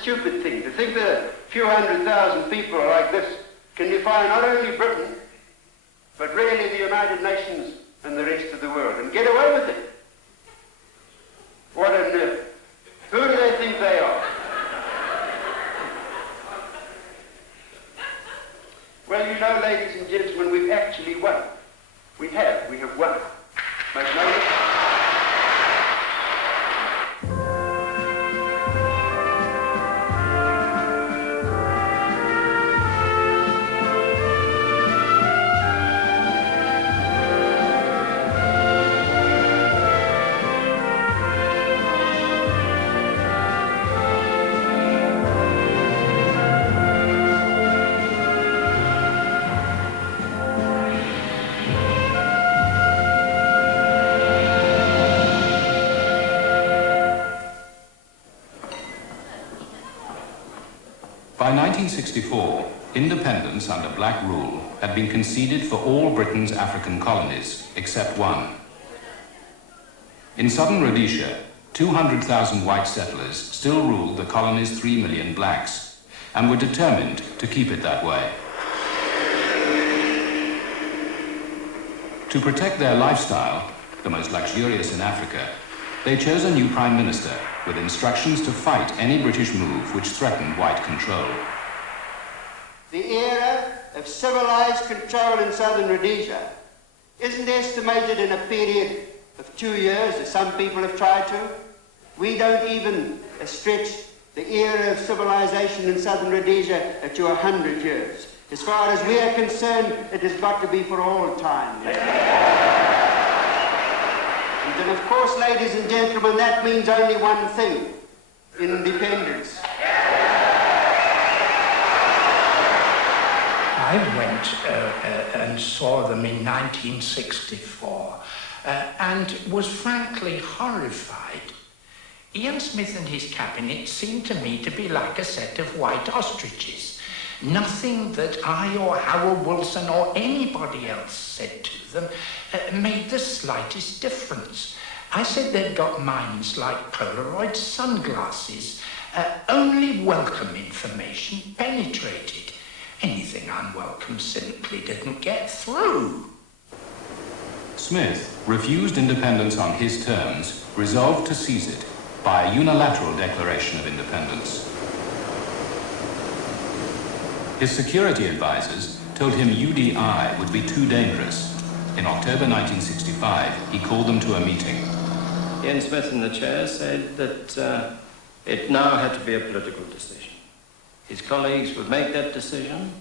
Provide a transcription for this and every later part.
stupid thing to think that a few 100,000 people like this can defy not only Britain, but really the United Nations and the rest of the world, and get away with it. What a nerve. Who do they think they are? Well, you know, ladies and gentlemen, we've actually won. We have won. Make no mistake. By 1964, independence under black rule had been conceded for all Britain's African colonies, except one. In southern Rhodesia, 200,000 white settlers still ruled the colony's 3 million blacks, and were determined to keep it that way. To protect their lifestyle, the most luxurious in Africa, they chose a new Prime Minister with instructions to fight any British move which threatened white control. The era of civilized control in southern Rhodesia isn't estimated in a period of 2 years, as some people have tried to. We don't even stretch the era of civilization in southern Rhodesia to 100 years. As far as we are concerned, it has got to be for all time. And of course, ladies and gentlemen, that means only one thing: independence. I went and saw them in 1964 and was frankly horrified. Ian Smith and his cabinet seemed to me to be like a set of white ostriches. Nothing that I or Harold Wilson or anybody else said to them made the slightest difference. I said they'd got minds like Polaroid sunglasses. Only welcome information penetrated. Anything unwelcome simply didn't get through. Smith refused independence on his terms, resolved to seize it by a unilateral declaration of independence. His security advisors told him UDI would be too dangerous. In October 1965, he called them to a meeting. Ian Smith in the chair said that it now had to be a political decision. His colleagues would make that decision.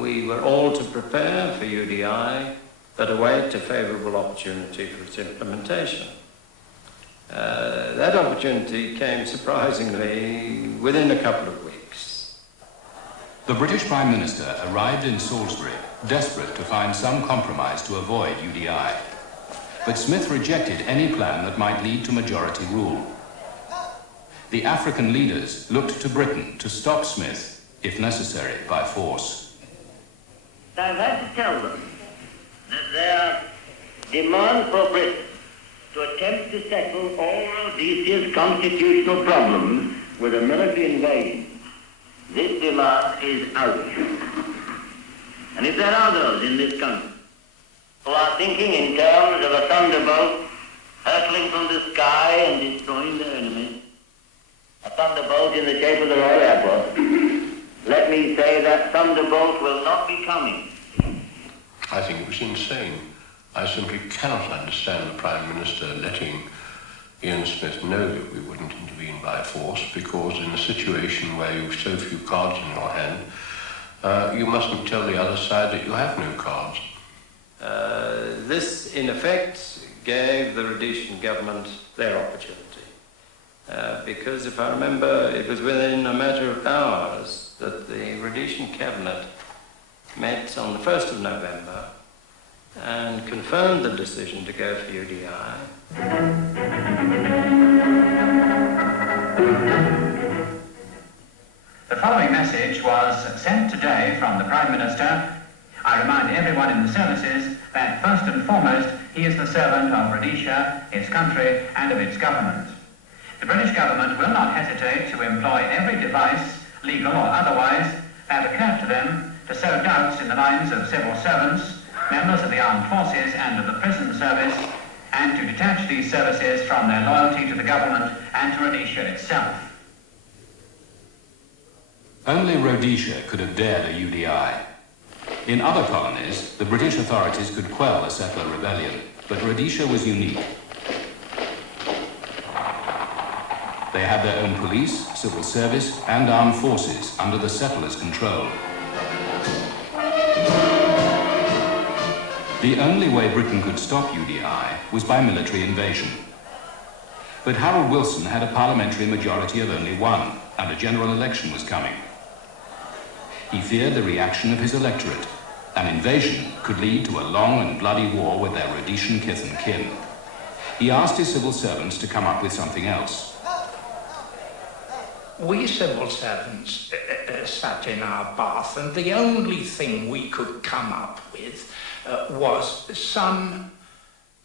We were all to prepare for UDI, but await a favourable opportunity for its implementation. That opportunity came surprisingly within a couple of weeks. The British Prime Minister arrived in Salisbury, desperate to find some compromise to avoid UDI. But Smith rejected any plan that might lead to majority rule. The African leaders looked to Britain to stop Smith, if necessary, by force. I've had to tell them that their demand for Britain to attempt to settle all Rhodesia's constitutional problems with a military invasion, this demand is out. And if there are those in this country who are thinking in terms of a thunderbolt hurtling from the sky and destroying their enemies, a thunderbolt in the shape of the Royal Air Force, let me say that thunderbolt will not be coming. I think it was insane. I simply cannot understand the Prime Minister letting Ian Smith know that we wouldn't intervene by force, because in a situation where you've so few cards in your hand, you mustn't tell the other side that you have no cards. This, in effect, gave the Rhodesian government their opportunity. Because, if I remember, it was within a matter of hours that the Rhodesian cabinet met on the 1st of November and confirmed the decision to go for UDI. The following message was sent today from the Prime Minister. I remind everyone in the services that first and foremost he is the servant of Rhodesia, its country and of its government. the British government will not hesitate to employ every device, legal or otherwise, that occurs to them to sow doubts in the minds of civil servants, members of the armed forces and of the prison service, and to detach these services from their loyalty to the government and to Rhodesia itself. Only Rhodesia could have dared a UDI. In other colonies, the British authorities could quell a settler rebellion, but Rhodesia was unique. They had their own police, civil service, and armed forces under the settlers' control. The only way Britain could stop UDI was by military invasion. But Harold Wilson had a parliamentary majority of only one, and a general election was coming. He feared the reaction of his electorate. An invasion could lead to a long and bloody war with their Rhodesian kith and kin. He asked his civil servants to come up with something else. We civil servants sat in our bath, and the only thing we could come up with was some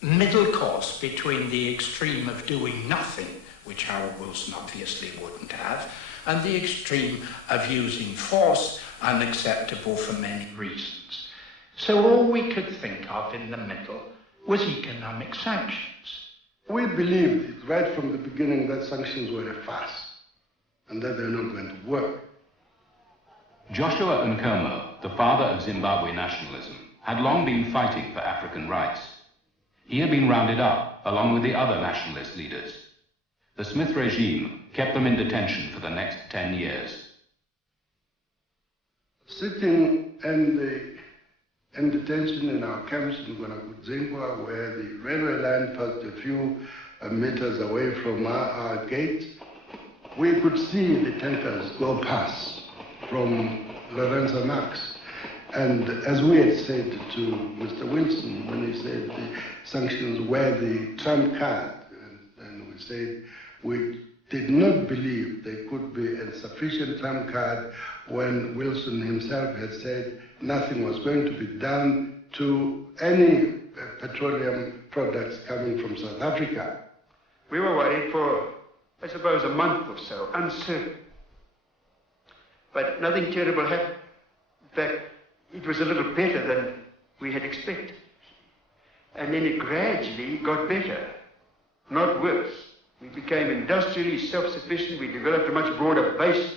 middle course between the extreme of doing nothing, which Harold Wilson obviously wouldn't have, and the extreme of using force, unacceptable for many reasons. So all we could think of in the middle was economic sanctions. We believed right from the beginning that sanctions were a farce and that they're not going to work. Joshua Nkomo, the father of Zimbabwe nationalism, had long been fighting for African rights. He had been rounded up along with the other nationalist leaders. The Smith regime kept them in detention for the next 10 years. Sitting in detention in our camps in Gonakuzingwa, where the railway line passed a few meters away from our gate, we could see the tankers go past from Lorenzo Max. And as we had said to Mr. Wilson when he said the sanctions were the trump card, and we said we did not believe there could be a sufficient trump card when Wilson himself had said nothing was going to be done to any petroleum products coming from South Africa. We were worried for, I suppose, a month or so, uncertain. But nothing terrible happened. In fact, it was a little better than we had expected. And then it gradually got better, not worse. We became industrially self-sufficient. We developed a much broader base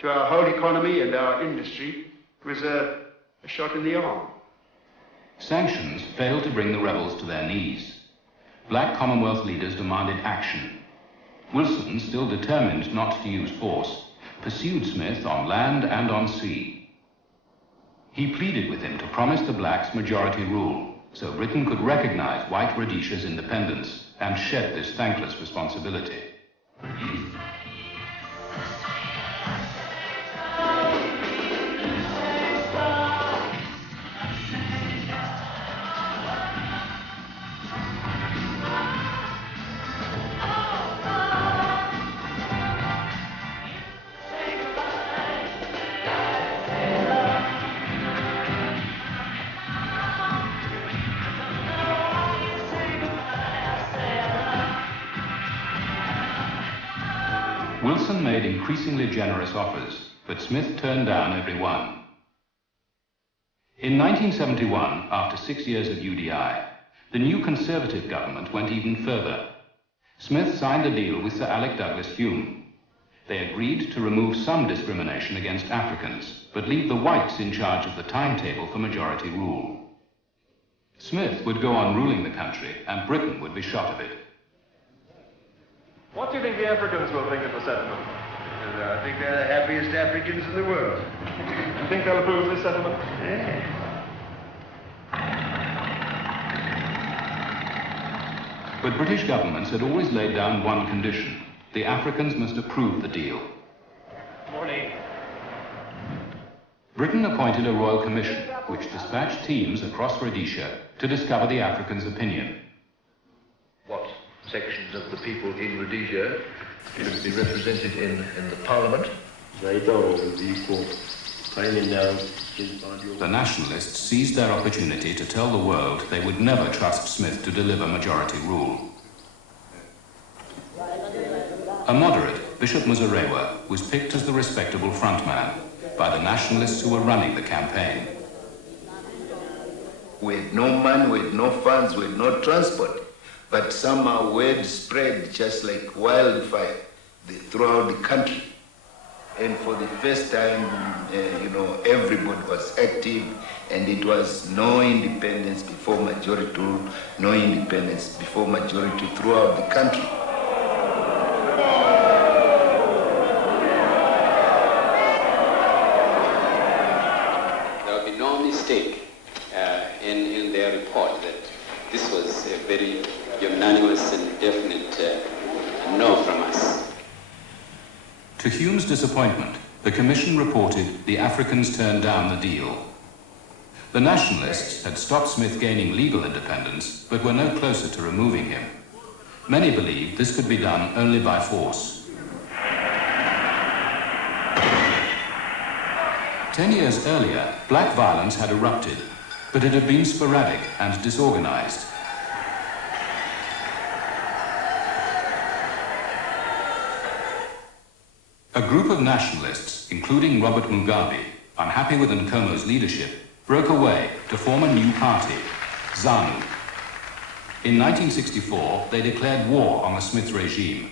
to our whole economy and our industry. It was a shot in the arm. Sanctions failed to bring the rebels to their knees. Black Commonwealth leaders demanded action. Wilson, still determined not to use force, pursued Smith on land and on sea. He pleaded with him to promise the blacks majority rule, so Britain could recognize white Rhodesia's independence and shed this thankless responsibility. Wilson made increasingly generous offers, but Smith turned down every one. In 1971, after 6 years of UDI, the new Conservative government went even further. Smith signed a deal with Sir Alec Douglas Hume. They agreed to remove some discrimination against Africans, but leave the whites in charge of the timetable for majority rule. Smith would go on ruling the country, and Britain would be shot of it. What do you think the Africans will think of the settlement? I think they're the happiest Africans in the world. You think they'll approve of this settlement? Yeah. But British governments had always laid down one condition. The Africans must approve the deal. Morning. Britain appointed a royal commission, which dispatched teams across Rhodesia to discover the Africans' opinion. What sections of the people in Rhodesia should be represented in the parliament? The nationalists seized their opportunity to tell the world they would never trust Smith to deliver majority rule. A moderate, Bishop Muzorewa, was picked as the respectable frontman by the nationalists who were running the campaign. We had no money, we had no funds, we had no transport, but somehow word spread just like wildfire throughout the country. And for the first time, everybody was active, and it was no independence before majority rule, no independence before majority throughout the country. There will be no mistake in their report that this was a very unanimous and definite no from us. To Hume's disappointment, the Commission reported the Africans turned down the deal. The nationalists had stopped Smith gaining legal independence, but were no closer to removing him. Many believed this could be done only by force. 10 years earlier, black violence had erupted, but it had been sporadic and disorganized. A group of nationalists, including Robert Mugabe, unhappy with Nkomo's leadership, broke away to form a new party, ZANU. In 1964, they declared war on the Smith regime.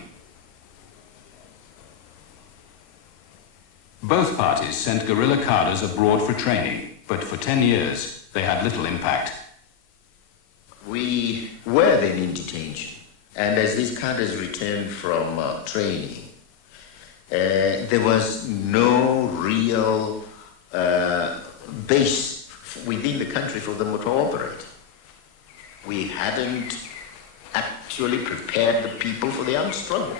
Both parties sent guerrilla cadres abroad for training, but for 10 years, they had little impact. We were then in detention, and as these cadres returned from training, there was no real base within the country for them to operate. We hadn't actually prepared the people for the armed struggle.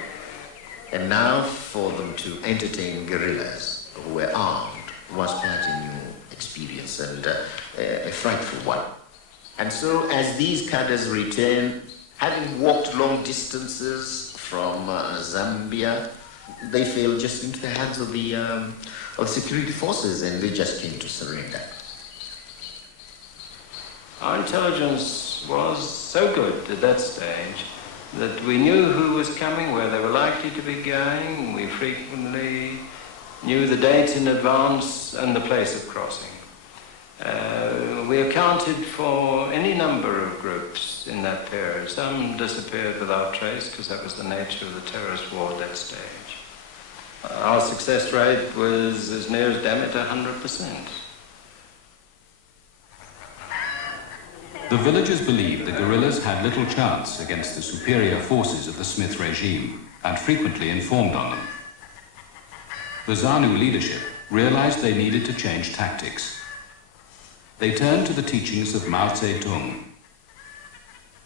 And now for them to entertain guerrillas who were armed was quite a new experience and a frightful one. And so as these cadres returned, having walked long distances from Zambia, they fell just into the hands of the security forces, and they just came to surrender. Our intelligence was so good at that stage that we knew who was coming, where they were likely to be going. We frequently knew the date in advance and the place of crossing. We accounted for any number of groups in that period. Some disappeared without trace because that was the nature of the terrorist war at that stage. Our success rate was as near as damn it 100%. The villagers believed the guerrillas had little chance against the superior forces of the Smith regime and frequently informed on them. The ZANU leadership realized they needed to change tactics. They turned to the teachings of Mao Zedong.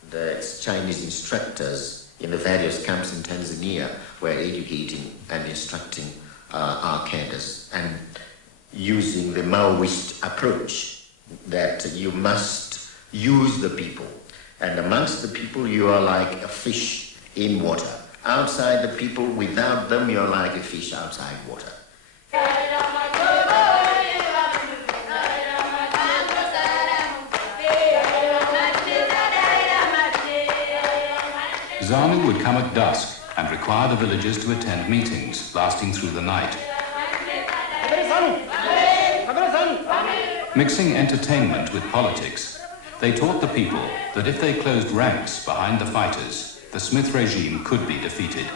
The Chinese instructors in the various camps in Tanzania were educating and instructing our cadres and using the Maoist approach that you must use the people. And amongst the people, you are like a fish in water. Outside the people, without them, you're like a fish outside water. ZANU would come at dusk and require the villagers to attend meetings lasting through the night. Mixing entertainment with politics, they taught the people that if they closed ranks behind the fighters, the Smith regime could be defeated.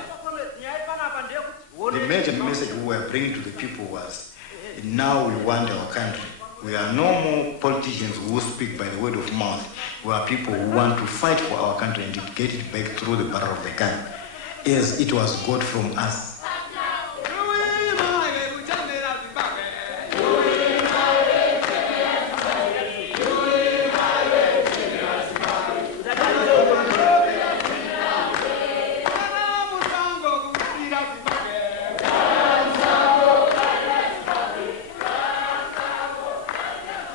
The major message we were bringing to the people was, now we want our country. We are no more politicians who speak by the word of mouth. We are people who want to fight for our country and to get it back through the barrel of the gun, as it was got from us.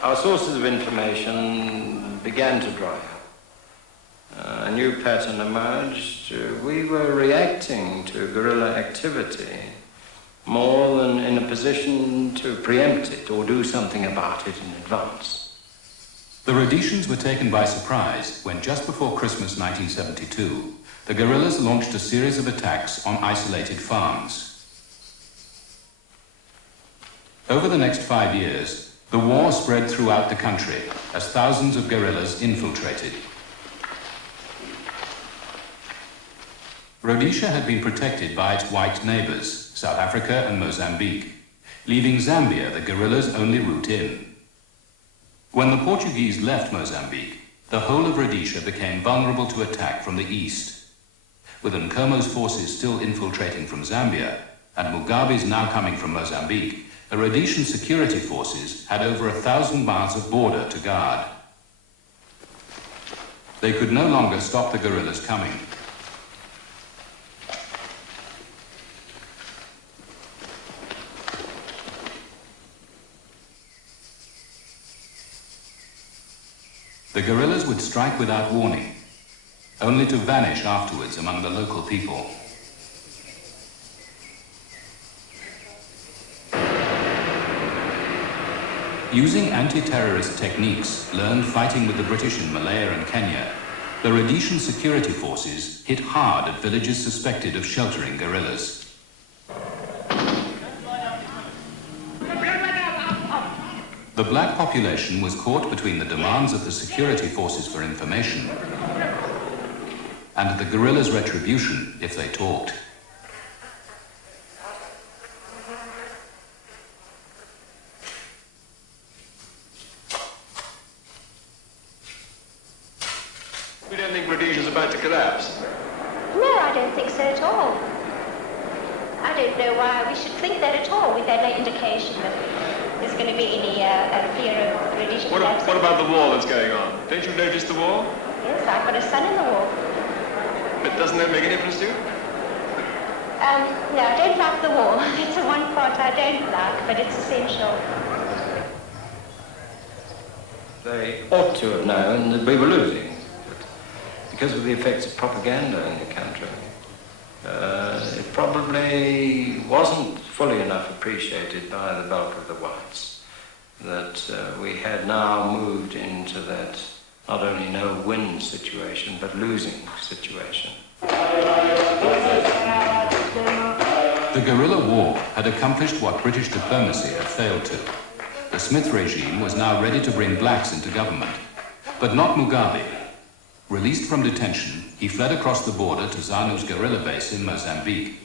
Our sources of information began to dry up. A new pattern emerged. We were reacting to guerrilla activity more than in a position to preempt it or do something about it in advance. The Rhodesians were taken by surprise when just before Christmas 1972, the guerrillas launched a series of attacks on isolated farms. Over the next 5 years, the war spread throughout the country as thousands of guerrillas infiltrated. Rhodesia had been protected by its white neighbors, South Africa and Mozambique, leaving Zambia the guerrillas' only route in. When the Portuguese left Mozambique, the whole of Rhodesia became vulnerable to attack from the east. With Nkomo's forces still infiltrating from Zambia and Mugabe's now coming from Mozambique, the Rhodesian security forces had over 1,000 miles of border to guard. They could no longer stop the guerrillas coming. The guerrillas would strike without warning, only to vanish afterwards among the local people. Using anti-terrorist techniques learned fighting with the British in Malaya and Kenya, the Rhodesian security forces hit hard at villages suspected of sheltering guerrillas. The black population was caught between the demands of the security forces for information and the guerrillas' retribution if they talked. We don't think Rhodesia's about to collapse? No, I don't think so at all. I don't know why we should think that at all. We've had no indication that there's going to be any fear of Rhodesia collapsing. What about the war that's going on? Don't you notice the war? Yes, I've got a son in the war. But doesn't that make a difference to you? No, I don't like the war. It's the one part I don't like, but it's essential. They ought to have known that we were losing. Because of the effects of propaganda in the country, it probably wasn't fully enough appreciated by the bulk of the whites that we had now moved into that not only no-win situation, but losing situation. The guerrilla war had accomplished what British diplomacy had failed to. The Smith regime was now ready to bring blacks into government, but not Mugabe. Released from detention, he fled across the border to ZANU's guerrilla base in Mozambique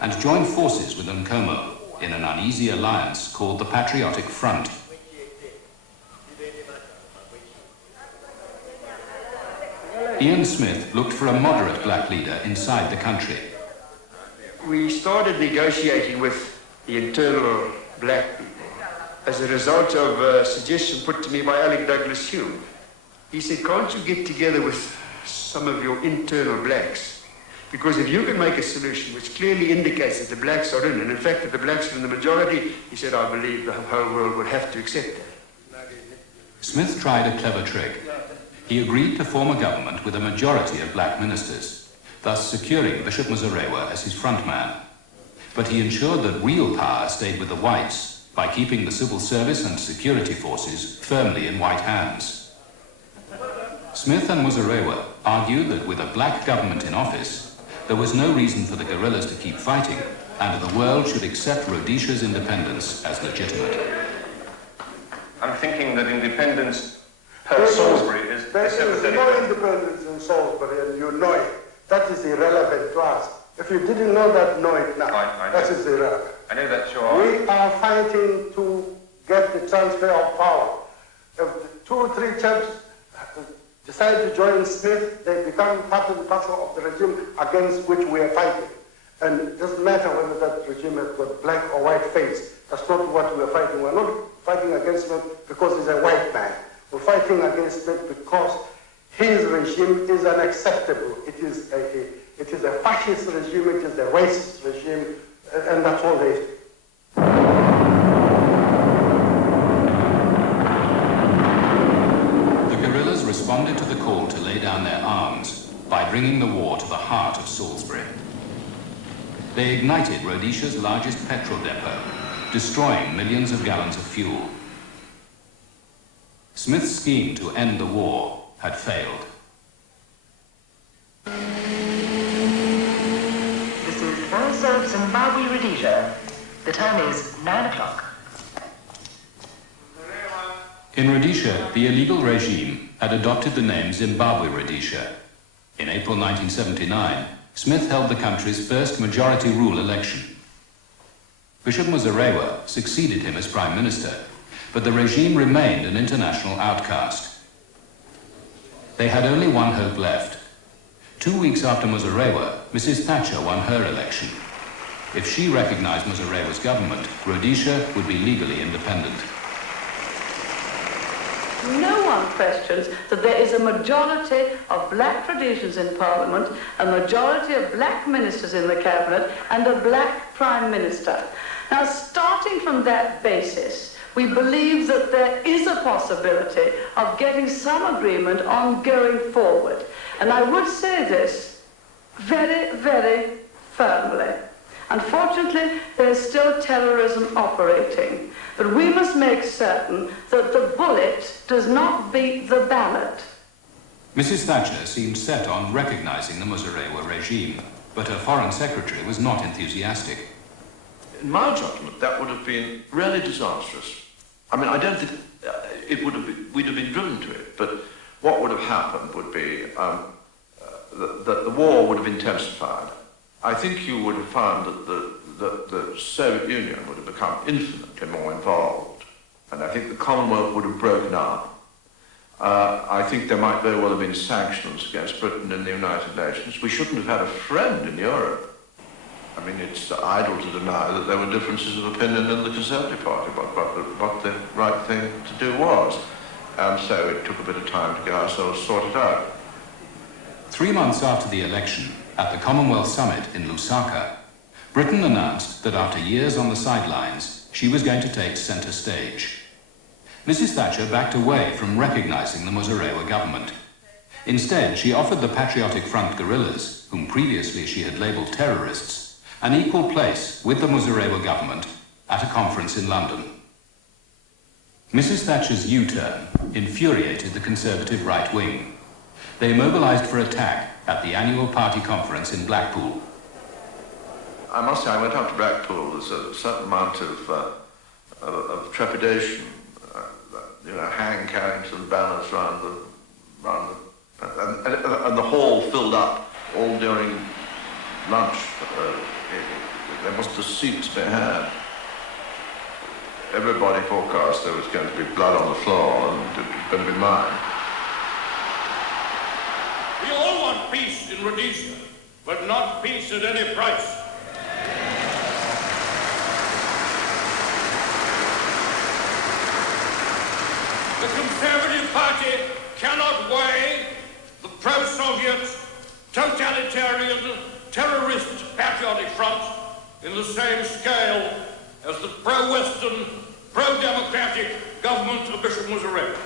and joined forces with Nkomo in an uneasy alliance called the Patriotic Front. Ian Smith looked for a moderate black leader inside the country. We started negotiating with the internal black people as a result of a suggestion put to me by Alec Douglas Hume. He said, can't you get together with some of your internal blacks? Because if you can make a solution which clearly indicates that the blacks are in, and in fact that the blacks are in the majority, he said, I believe the whole world would have to accept that. Smith tried a clever trick. He agreed to form a government with a majority of black ministers, thus securing Bishop Muzorewa as his front man. But he ensured that real power stayed with the whites by keeping the civil service and security forces firmly in white hands. Smith and Muzorewa argued that with a black government in office, there was no reason for the guerrillas to keep fighting, and the world should accept Rhodesia's independence as legitimate. I'm thinking that independence per Salisbury is There is no independence in Salisbury, and you know it. That is irrelevant to us. If you didn't know that, know it now. That is irrelevant. I know that you are. We are fighting to get the transfer of power. If the 2 or 3 chaps decide to join Smith, they become part and parcel of the regime against which we are fighting. And it doesn't matter whether that regime has got black or white face. That's not what we are fighting. We're not fighting against Smith because he's a white man. We're fighting against Smith because his regime is unacceptable. It is a fascist regime, it is a racist regime, and that's all there is. Responded to the call to lay down their arms by bringing the war to the heart of Salisbury. They ignited Rhodesia's largest petrol depot, destroying millions of gallons of fuel. Smith's scheme to end the war had failed. Province of Zimbabwe, Rhodesia. The time is 9 o'clock. In Rhodesia, the illegal regime had adopted the name Zimbabwe Rhodesia. In April 1979, Smith held the country's first majority rule election. Bishop Muzorewa succeeded him as Prime Minister, but the regime remained an international outcast. They had only one hope left. 2 weeks after Muzorewa, Mrs. Thatcher won her election. If she recognized Muzorewa's government, Rhodesia would be legally independent. No one questions that there is a majority of black Rhodesians in Parliament, a majority of black ministers in the Cabinet, and a black Prime Minister. Now, starting from that basis, we believe that there is a possibility of getting some agreement on going forward. And I would say this very, very firmly. Unfortunately, there is still terrorism operating. But we must make certain that the bullet does not beat the ballot. Mrs. Thatcher seemed set on recognizing the Muzorewa regime, but her Foreign Secretary was not enthusiastic. In my judgment, that would have been really disastrous. I mean, I don't think we'd have been driven to it, but what would have happened would be that the war would have intensified. I think you would have found that the Soviet Union would have become infinitely more involved, and I think the Commonwealth would have broken up. I think there might very well have been sanctions against Britain in the United Nations. We shouldn't have had a friend in Europe. I mean, it's idle to deny that there were differences of opinion in the Conservative Party about what the right thing to do was. And so it took a bit of time to get ourselves sorted out. 3 months after the election, at the Commonwealth Summit in Lusaka, Britain announced that after years on the sidelines, she was going to take centre stage. Mrs. Thatcher backed away from recognising the Muzorewa government. Instead, she offered the Patriotic Front guerrillas, whom previously she had labelled terrorists, an equal place with the Muzorewa government at a conference in London. Mrs. Thatcher's U-turn infuriated the Conservative right wing. They mobilised for attack at the annual party conference in Blackpool. I must say, I went up to Blackpool. There's a certain amount of trepidation, hang carrying some banners and the hall filled up all during lunch. There must have seats be had. Everybody forecast there was going to be blood on the floor, and it was going to be mine. We all want peace in Rhodesia, but not peace at any price. The Conservative Party cannot weigh the pro-Soviet, totalitarian, terrorist Patriotic Front in the same scale as the pro-Western, pro-democratic government of Bishop Muzorewa.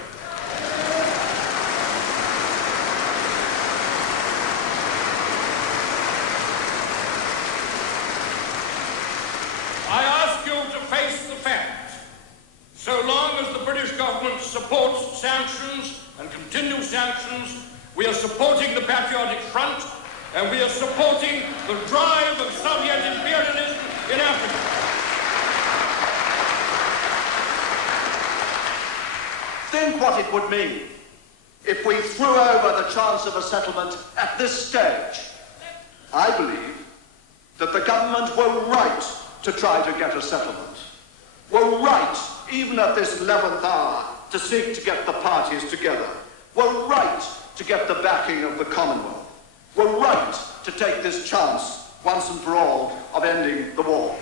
I ask you to face the facts. So long as the British government supports sanctions and continues sanctions, we are supporting the Patriotic Front, and we are supporting the drive of Soviet imperialism in Africa. Think what it would mean if we threw over the chance of a settlement at this stage. I believe that the government were right to try to get a settlement, were right, even at this 11th hour, to seek to get the parties together, were right to get the backing of the Commonwealth, were right to take this chance, once and for all, of ending the war.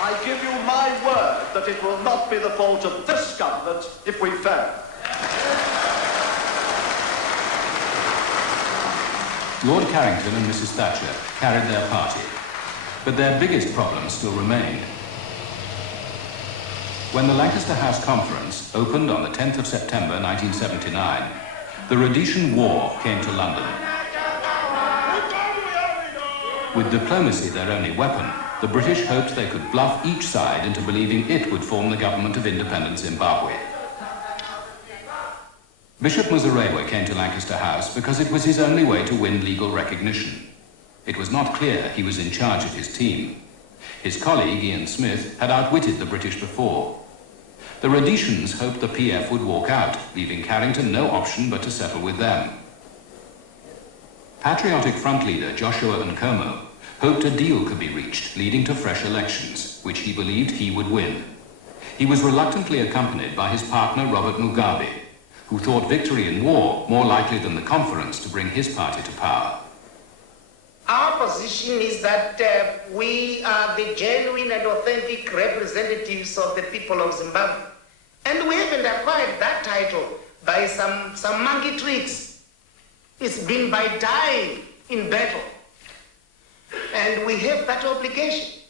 I give you my word that it will not be the fault of this government if we fail. Lord Carrington and Mrs. Thatcher carried their party, but their biggest problem still remained. When the Lancaster House Conference opened on the 10th of September 1979, the Rhodesian War came to London. With diplomacy their only weapon, the British hoped they could bluff each side into believing it would form the government of independent Zimbabwe. Bishop Muzorewa came to Lancaster House because it was his only way to win legal recognition. It was not clear he was in charge of his team. His colleague, Ian Smith, had outwitted the British before. The Rhodesians hoped the PF would walk out, leaving Carrington no option but to settle with them. Patriotic Front leader Joshua Nkomo hoped a deal could be reached, leading to fresh elections, which he believed he would win. He was reluctantly accompanied by his partner Robert Mugabe, who thought victory in war more likely than the conference to bring his party to power. Our position is that we are the genuine and authentic representatives of the people of Zimbabwe. And we haven't acquired that title by some monkey tricks. It's been by dying in battle. And we have that obligation.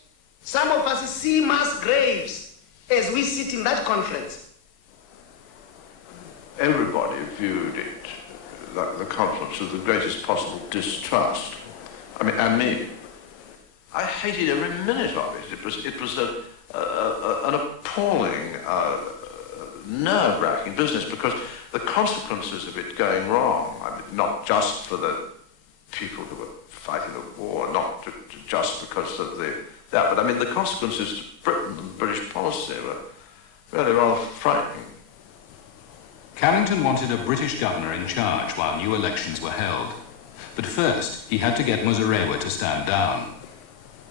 Some of us see mass graves as we sit in that conference. Everybody viewed it, the conference, with the greatest possible distrust. I mean, and me. I hated every minute of it. It was an appalling, nerve-wracking business, because the consequences of it going wrong, I mean, not just for the people who were fighting the war, not just because of that, but I mean the consequences to Britain and British policy were really rather frightening. Carrington wanted a British governor in charge while new elections were held. But first, he had to get Muzorewa to stand down.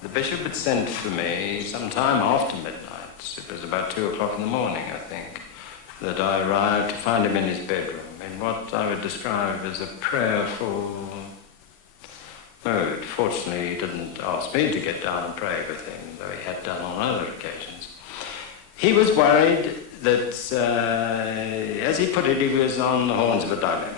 The bishop had sent for me sometime after midnight. It was about 2 o'clock in the morning, I think, that I arrived to find him in his bedroom in what I would describe as a prayerful mood. Fortunately, he didn't ask me to get down and pray with him, though he had done on other occasions. He was worried that, as he put it, he was on the horns of a dilemma.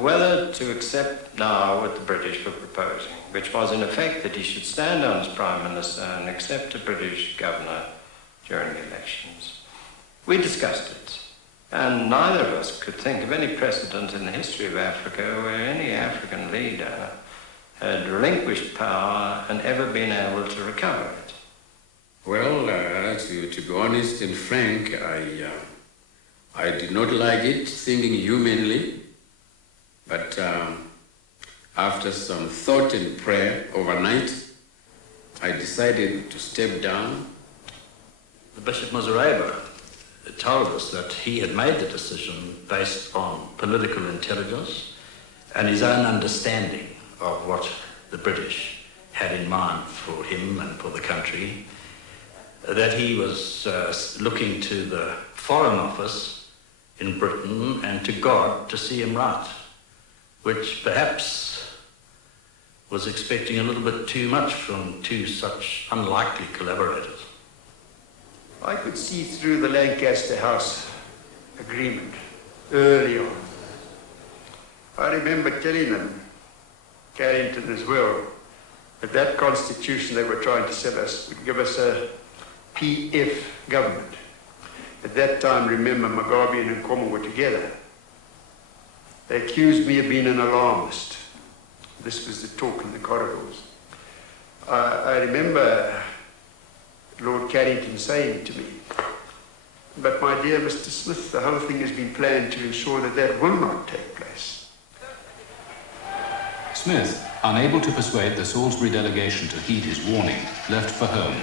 Whether to accept now what the British were proposing, which was in effect that he should stand down as Prime Minister and accept a British governor during the elections. We discussed it, and neither of us could think of any precedent in the history of Africa where any African leader had relinquished power and ever been able to recover it. Well, to be honest and frank, I did not like it, thinking humanly. But after some thought and prayer overnight, I decided to step down. The Bishop Muzorewa told us that he had made the decision based on political intelligence and his own understanding of what the British had in mind for him and for the country, that he was looking to the Foreign Office in Britain and to God to see him right, which perhaps was expecting a little bit too much from two such unlikely collaborators. I could see through the Lancaster House agreement early on. I remember telling them, Carrington as well, that that constitution they were trying to sell us would give us a PF government. At that time, remember, Mugabe and Nkomo were together. They accused me of being an alarmist. This was the talk in the corridors. I remember Lord Carrington saying to me, "But my dear Mr. Smith, the whole thing has been planned to ensure that that will not take place." Smith, unable to persuade the Salisbury delegation to heed his warning, left for home.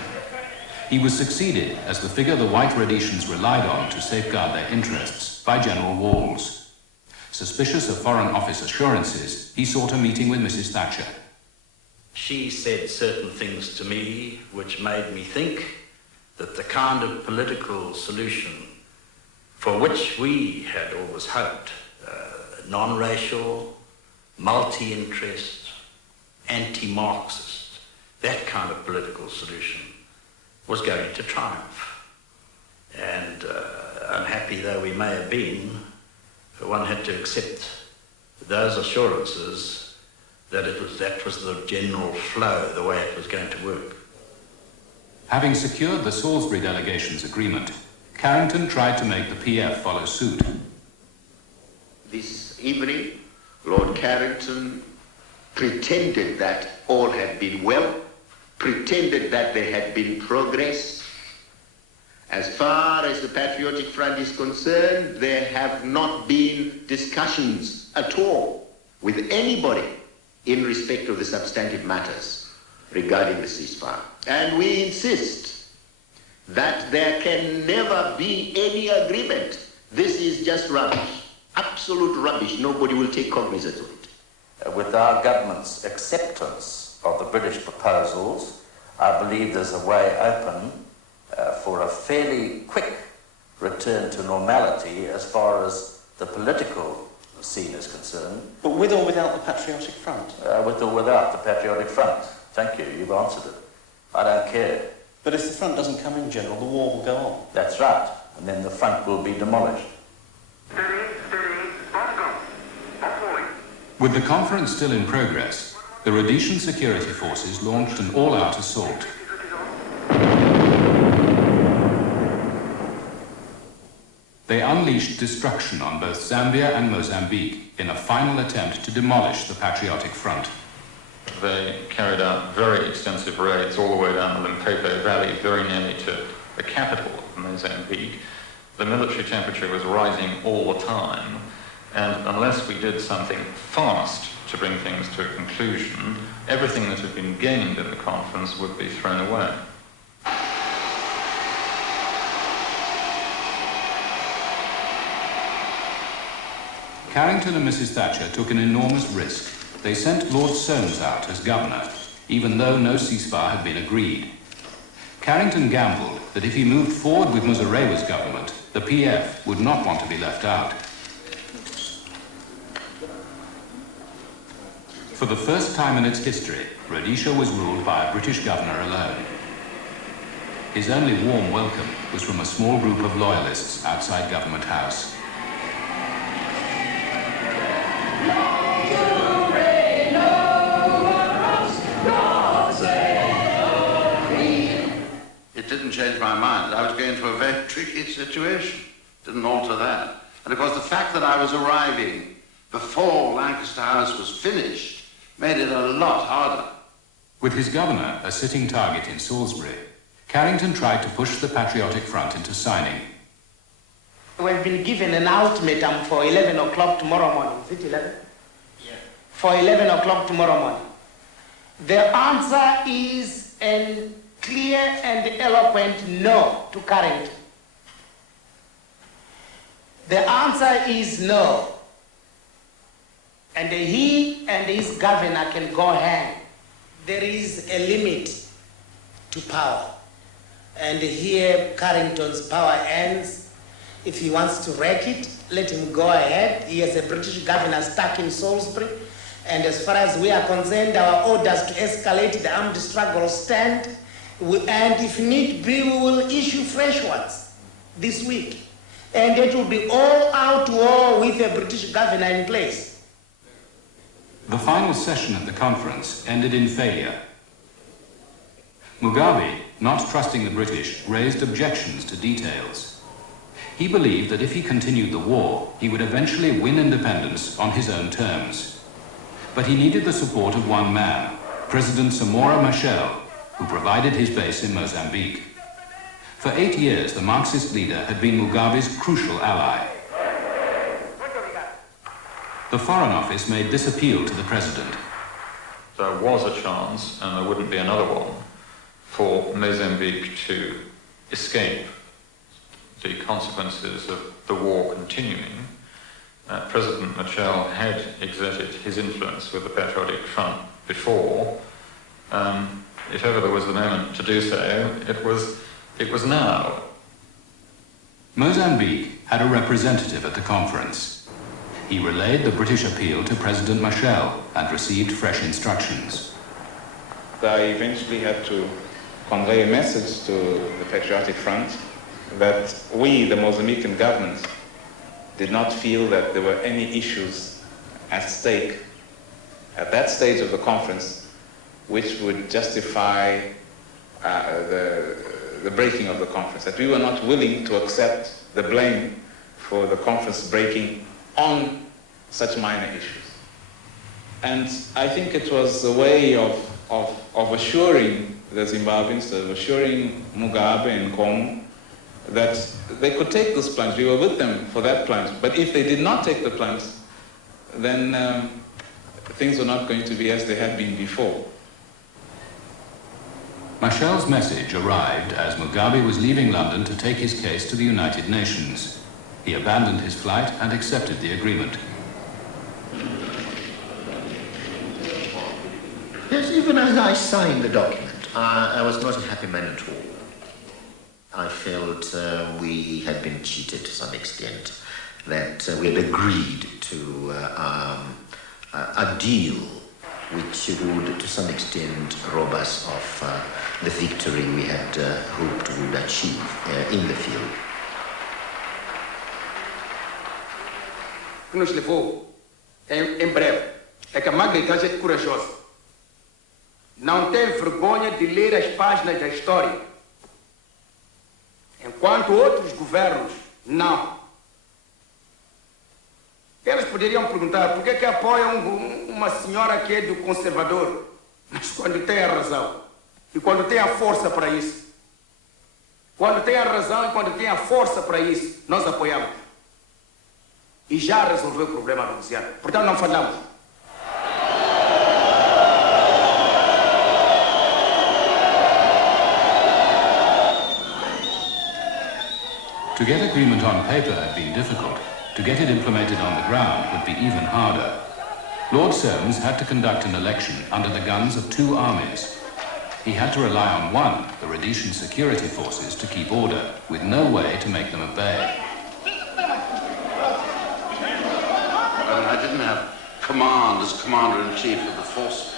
He was succeeded as the figure the White Rhodesians relied on to safeguard their interests by General Walls. Suspicious of Foreign Office assurances, he sought a meeting with Mrs. Thatcher. She said certain things to me which made me think that the kind of political solution for which we had always hoped, non-racial, multi-interest, anti-Marxist, that kind of political solution was going to triumph. And unhappy though we may have been, one had to accept those assurances that that was the general flow, the way it was going to work. Having secured the Salisbury delegation's agreement, Carrington tried to make the PF follow suit. This evening, Lord Carrington pretended that all had been well, pretended that there had been progress, As far as the Patriotic Front is concerned, there have not been discussions at all with anybody in respect of the substantive matters regarding the ceasefire. And we insist that there can never be any agreement. This is just rubbish, absolute rubbish. Nobody will take cognizance of it. With our government's acceptance of the British proposals, I believe there's a way open for a fairly quick return to normality as far as the political scene is concerned. But with or without the Patriotic Front? With or without the Patriotic Front. Thank you, you've answered it. I don't care. But if the front doesn't come in, General, the war will go on. That's right, and then the front will be demolished. With the conference still in progress, the Rhodesian security forces launched an all-out assault. They unleashed destruction on both Zambia and Mozambique in a final attempt to demolish the Patriotic Front. They carried out very extensive raids all the way down the Limpopo Valley, very nearly to the capital of Mozambique. The military temperature was rising all the time, and unless we did something fast to bring things to a conclusion, everything that had been gained in the conference would be thrown away. Carrington and Mrs. Thatcher took an enormous risk. They sent Lord Soames out as governor, even though no ceasefire had been agreed. Carrington gambled that if he moved forward with Muzorewa's government, the PF would not want to be left out. For the first time in its history, Rhodesia was ruled by a British governor alone. His only warm welcome was from a small group of loyalists outside Government House. It didn't change my mind. I was going through a very tricky situation. Didn't alter that. And of course the fact that I was arriving before Lancaster House was finished made it a lot harder. With his governor a sitting target in Salisbury, Carrington tried to push the Patriotic Front into signing. We've been given an ultimatum for 11 o'clock tomorrow morning. Is it 11? Yeah. For 11 o'clock tomorrow morning. The answer is a clear and eloquent no to Carrington. The answer is no. And he and his governor can go hand. There is a limit to power. And here Carrington's power ends. If he wants to wreck it, let him go ahead. He has a British governor stuck in Salisbury. And as far as we are concerned, our orders to escalate the armed struggle stand. And if need be, we will issue fresh ones this week. And it will be all out war with a British governor in place. The final session at the conference ended in failure. Mugabe, not trusting the British, raised objections to details. He believed that if he continued the war, he would eventually win independence on his own terms. But he needed the support of one man, President Samora Machel, who provided his base in Mozambique. For 8 years, the Marxist leader had been Mugabe's crucial ally. The Foreign Office made this appeal to the President. There was a chance, and there wouldn't be another one, for Mozambique to escape the consequences of the war continuing. President Machel had exerted his influence with the Patriotic Front before. If ever there was the moment to do so, it was now. Mozambique had a representative at the conference. He relayed the British appeal to President Machel and received fresh instructions. I eventually had to convey a message to the Patriotic Front that we, the Mozambican government, did not feel that there were any issues at stake at that stage of the conference which would justify the breaking of the conference, that we were not willing to accept the blame for the conference breaking on such minor issues. And I think it was a way of assuring the Zimbabweans, of assuring Mugabe and Nkomo that they could take this plunge. We were with them for that plunge. But if they did not take the plunge, then things were not going to be as they had been before. Machel's message arrived as Mugabe was leaving London to take his case to the United Nations. He abandoned his flight and accepted the agreement. Yes, even as I signed the document, I was not a happy man at all. I felt we had been cheated to some extent, that we had agreed to a deal which would, to some extent, rob us of the victory we had hoped we would achieve in the field. O que nos levou, em breve, é que a Magna Igreja é corajosa. Não tem vergonha de ler as páginas da história, enquanto outros governos não. Eles poderiam perguntar por que apoiam uma senhora que é do conservador, mas quando tem a razão e quando tem a força para isso, quando tem a razão e quando tem a força para isso, nós apoiamos. E já resolveu o problema rhodesiano. Portanto, não falhamos. To get agreement on paper had been difficult. To get it implemented on the ground would be even harder. Lord Soames had to conduct an election under the guns of two armies. He had to rely on one, the Rhodesian security forces, to keep order, with no way to make them obey. I didn't have command as commander-in-chief of the forces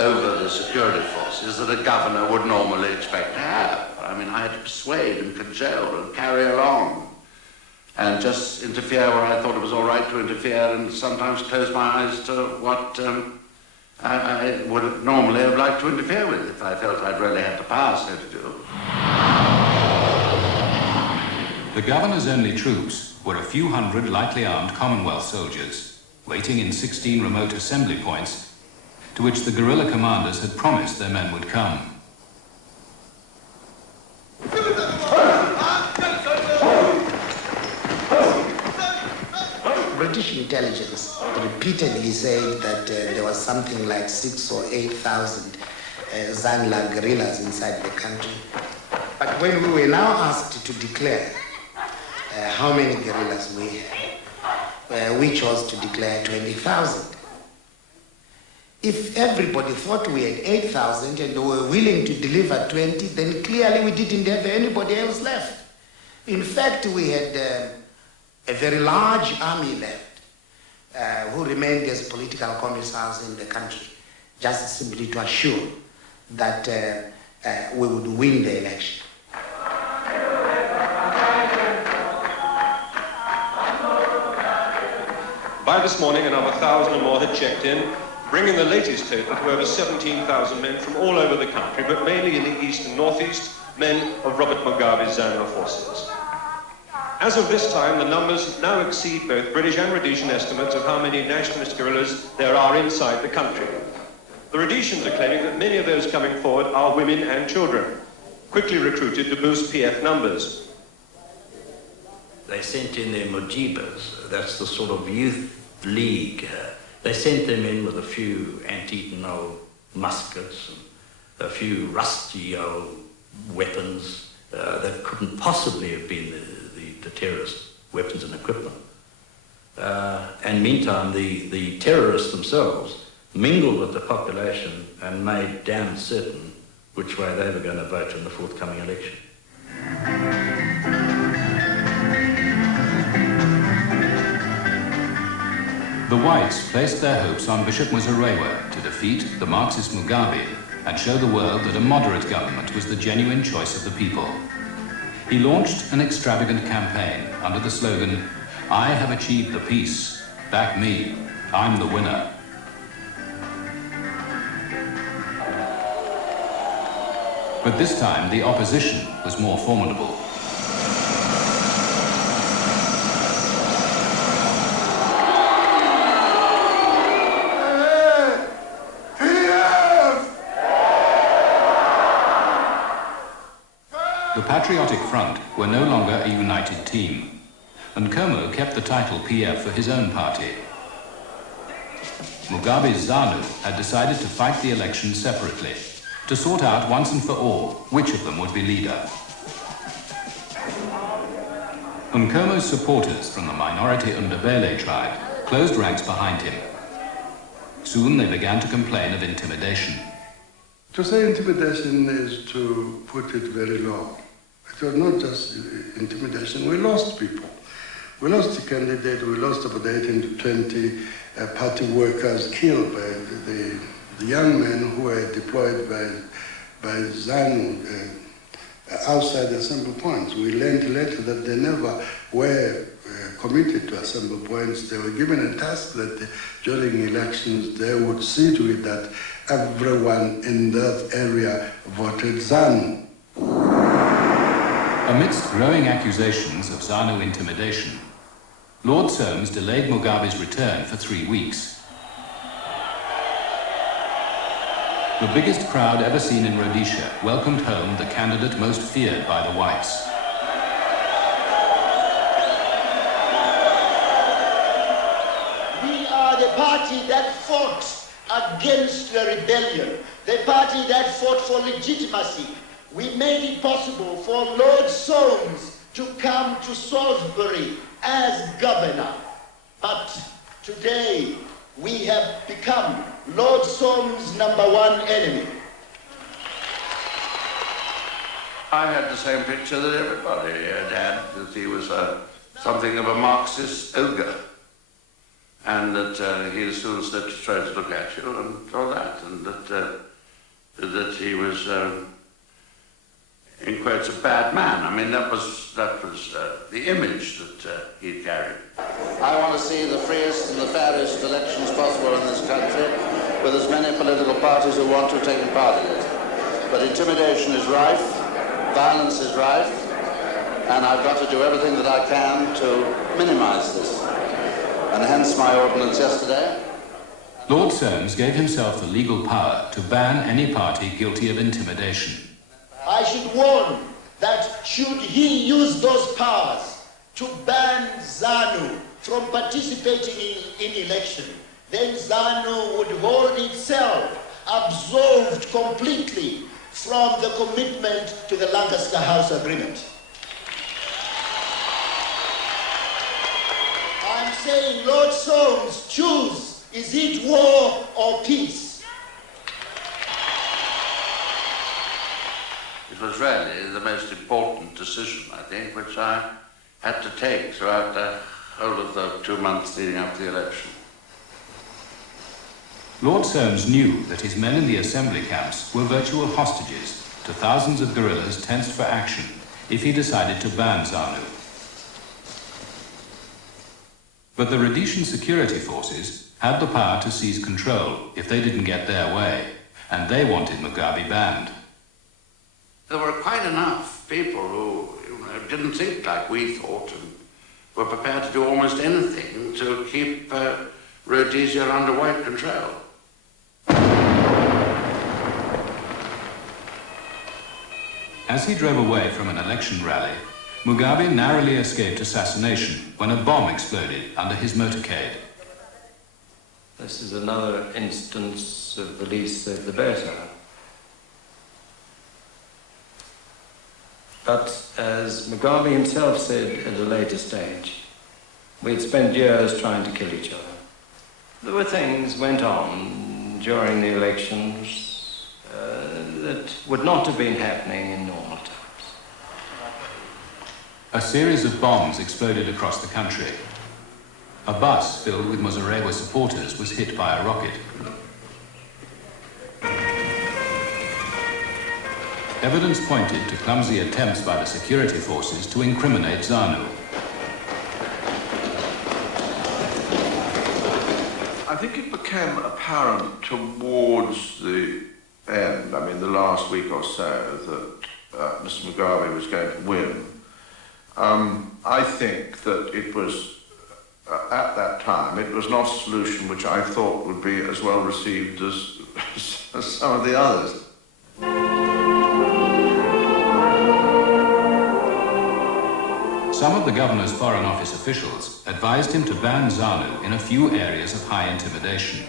over the security forces that a governor would normally expect to have. I mean, I had to persuade and cajole and carry along and just interfere where I thought it was all right to interfere and sometimes close my eyes to what I would normally have liked to interfere with if I felt I'd really had the power so to do. The governor's only troops were a few hundred lightly armed Commonwealth soldiers, waiting in 16 remote assembly points to which the guerrilla commanders had promised their men would come. British intelligence repeatedly said that there was something like 6,000 or 8,000 Zanla guerrillas inside the country. But when we were now asked to declare how many guerrillas we had, we chose to declare 20,000. If everybody thought we had 8,000 and they were willing to deliver 20, then clearly we didn't have anybody else left. In fact, we had a very large army left who remained as political commissars in the country, just simply to assure that we would win the election. By this morning, another 1,000 or more had checked in, bringing the latest total to over 17,000 men from all over the country, but mainly in the east and northeast, men of Robert Mugabe's Zanla forces. As of this time, the numbers now exceed both British and Rhodesian estimates of how many nationalist guerrillas there are inside the country. The Rhodesians are claiming that many of those coming forward are women and children, quickly recruited to boost PF numbers. They sent in their mujibas, that's the sort of youth league. They sent them in with a few anti-eaten old muskets and a few rusty old weapons that couldn't possibly have been the terrorist weapons and equipment. And meantime, the terrorists themselves mingled with the population and made damn certain which way they were going to vote in the forthcoming election. The whites placed their hopes on Bishop Muzorewa to defeat the Marxist Mugabe and show the world that a moderate government was the genuine choice of the people. He launched an extravagant campaign under the slogan, "I have achieved the peace, back me, I'm the winner." But this time the opposition was more formidable. The Patriotic Front were no longer a united team, and Nkomo kept the title PF for his own party. Mugabe's ZANU had decided to fight the election separately, to sort out once and for all which of them would be leader. Nkomo's supporters from the minority Ndebele tribe closed ranks behind him. Soon they began to complain of intimidation. To say intimidation is to put it very low. It was not just intimidation, we lost people. We lost the candidate, we lost about 18 to 20 party workers killed by the young men who were deployed by ZANU outside the assembly points. We learned later that they never were committed to assembly points. They were given a task that during elections they would see to it that everyone in that area voted ZANU. Amidst growing accusations of ZANU intimidation, Lord Soames delayed Mugabe's return for 3 weeks. The biggest crowd ever seen in Rhodesia welcomed home the candidate most feared by the whites. We are the party that fought against the rebellion, the party that fought for legitimacy. We made it possible for Lord Soames to come to Salisbury as governor. But today we have become Lord Soames' #1 enemy. I had the same picture that everybody had, that he was something of a Marxist ogre, and that he was still trying to look at you and all that, and that he was, in quotes, a bad man. I mean, that was the image that he carried. I want to see the freest and the fairest elections possible in this country, with as many political parties who want to take part in it. But intimidation is rife, violence is rife, and I've got to do everything that I can to minimize this. And hence my ordinance yesterday. Lord Soames gave himself the legal power to ban any party guilty of intimidation. I should warn that should he use those powers to ban ZANU from participating in election, then ZANU would hold itself absolved completely from the commitment to the Lancaster House Agreement. I'm saying, Lord Soames, choose, is it war or peace? It was really the most important decision, I think, which I had to take throughout the whole of the 2 months leading up to the election. Lord Soames knew that his men in the assembly camps were virtual hostages to thousands of guerrillas tensed for action if he decided to ban ZANU. But the Rhodesian security forces had the power to seize control if they didn't get their way, and they wanted Mugabe banned. There were quite enough people who didn't think like we thought and were prepared to do almost anything to keep Rhodesia under white control. As he drove away from an election rally, Mugabe narrowly escaped assassination when a bomb exploded under his motorcade. This is another instance of the least said the better. But as Mugabe himself said at a later stage, we had spent years trying to kill each other. There were things went on during the elections that would not have been happening in normal times. A series of bombs exploded across the country. A bus filled with Muzorewa supporters was hit by a rocket. Evidence pointed to clumsy attempts by the security forces to incriminate ZANU. I think it became apparent towards the end, I mean the last week or so, that Mr. Mugabe was going to win. I think that it was, at that time, it was not a solution which I thought would be as well received as some of the others. some of the governor's Foreign Office officials advised him to ban ZANU in a few areas of high intimidation.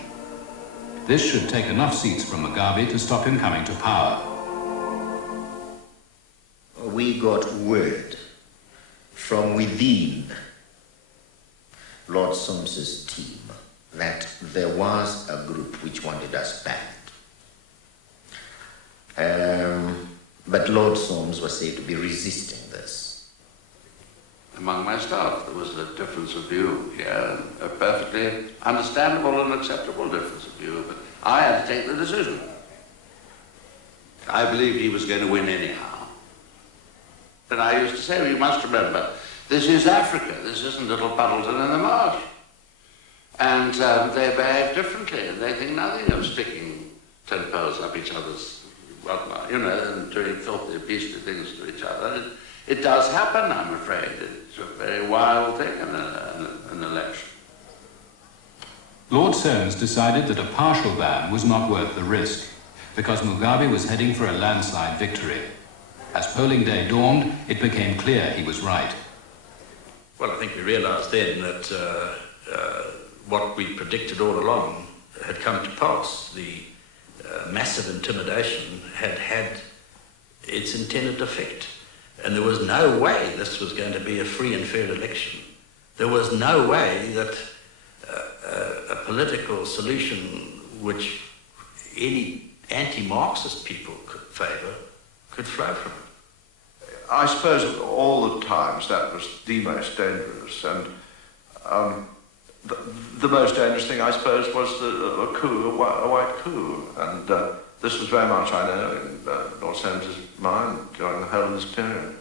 This should take enough seats from Mugabe to stop him coming to power. We got word from within Lord Solmes's team that there was a group which wanted us banned. But Lord Solmes was said to be resisting this. Among my staff, there was a difference of view here, a perfectly understandable and acceptable difference of view, but I had to take the decision. I believed he was going to win anyhow. And I used to say, well, you must remember, this is Africa, this isn't little Puddleton in the marsh. And they behave differently, and they think nothing of sticking 10 poles up each other's whatnot, you know, and doing filthy, beastly things to each other. It does happen, I'm afraid. It's a very wild thing in an election. Lord Solmes decided that a partial ban was not worth the risk, because Mugabe was heading for a landslide victory. As polling day dawned, it became clear he was right. Well, I think we realised then that what we predicted all along had come to pass. The massive intimidation had had its intended effect. And there was no way this was going to be a free and fair election. There was no way that a political solution which any anti-Marxist people could favour could flow from it. I suppose of all the times that was the most dangerous, and the most dangerous thing, I suppose, was a coup, a white coup, and this was very much, I know, in Lord Solmes's mind during the whole of this period.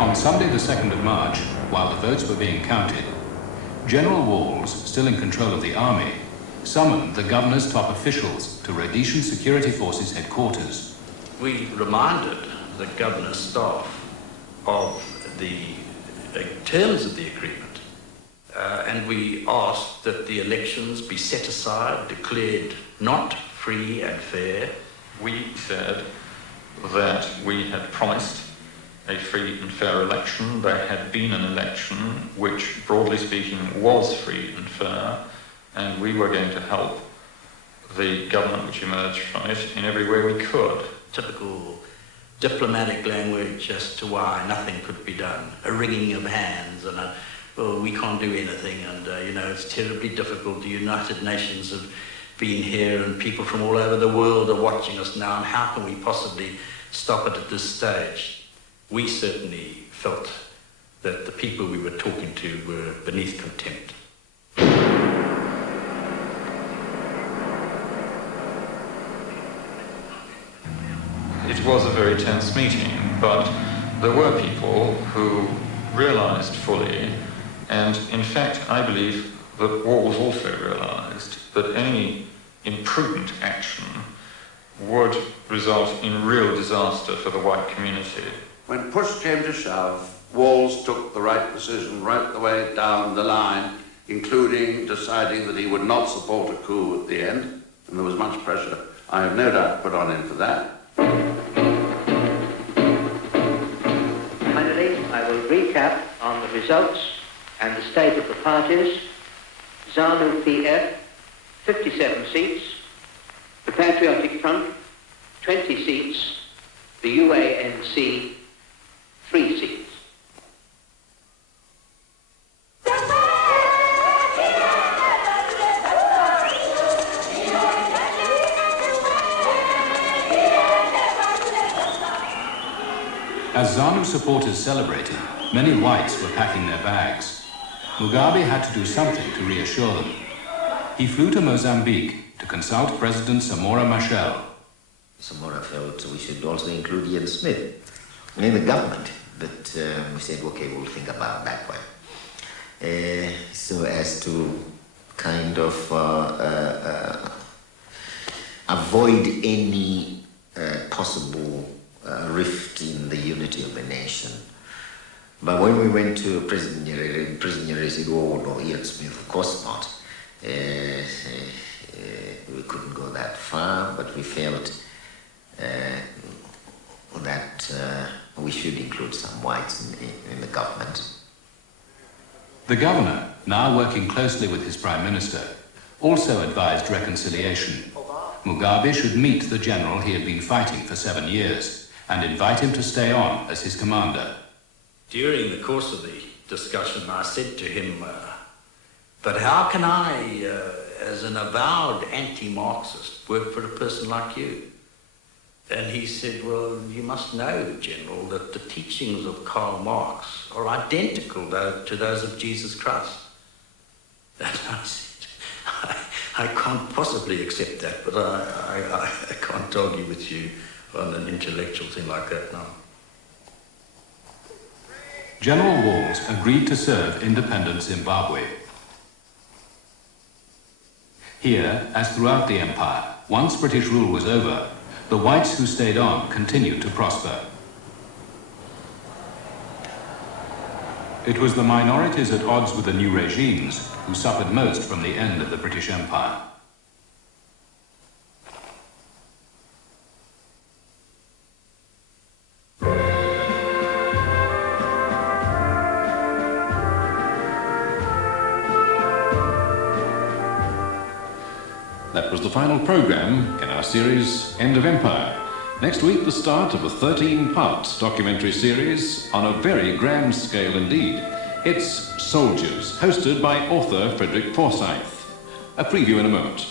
On Sunday the 2nd of March, while the votes were being counted, General Walls, still in control of the army, summoned the governor's top officials to Rhodesian Security Forces headquarters. We reminded the governor's staff of the terms of the agreement, and we asked that the elections be set aside, declared not free and fair. We said that we had promised a free and fair election. There had been an election which, broadly speaking, was free and fair, and we were going to help the government which emerged from it in every way we could. Typical diplomatic language as to why nothing could be done, a wringing of hands, and well, we can't do anything, and you know, it's terribly difficult. The United Nations have been here, and people from all over the world are watching us now, and how can we possibly stop it at this stage? We certainly felt that the people we were talking to were beneath contempt. It was a very tense meeting, but there were people who realised fully, and in fact I believe that Walls also realised, that any imprudent action would result in real disaster for the white community. When push came to shove, Walls took the right decision right the way down the line, including deciding that he would not support a coup at the end, and there was much pressure, I have no doubt, put on him for that. Finally, I will recap on the results and the state of the parties. ZANU-PF, 57 seats. The Patriotic Front, 20 seats. The UANC, 3 seats. As ZANU supporters celebrated, many whites were packing their bags. Mugabe had to do something to reassure them. He flew to Mozambique to consult President Samora Machel. Samora felt we should also include Ian Smith in the government, but we said, okay, we'll think about that one. So as to kind of avoid any possible rift in the unity of the nation. But when we went to President Nyerere said, oh no, Ian Smith, of course not. We couldn't go that far, but we felt that we should include some whites in the government. The governor, now working closely with his prime minister, also advised reconciliation. Mugabe should meet the general he had been fighting for 7 years and invite him to stay on as his commander. During the course of the discussion, I said to him, but how can I, as an avowed anti-Marxist, work for a person like you? And he said, well, you must know, General, that the teachings of Karl Marx are identical to those of Jesus Christ. And I said, I can't possibly accept that, but I can't argue with you on an intellectual thing like that now. General Walls agreed to serve independent Zimbabwe. Here, as throughout the empire, once British rule was over, the whites who stayed on continued to prosper. It was the minorities at odds with the new regimes who suffered most from the end of the British Empire. That was the final programme in our series End of Empire. Next week, the start of a 13-part documentary series on a very grand scale indeed. It's Soldiers, hosted by author Frederick Forsyth. A preview in a moment.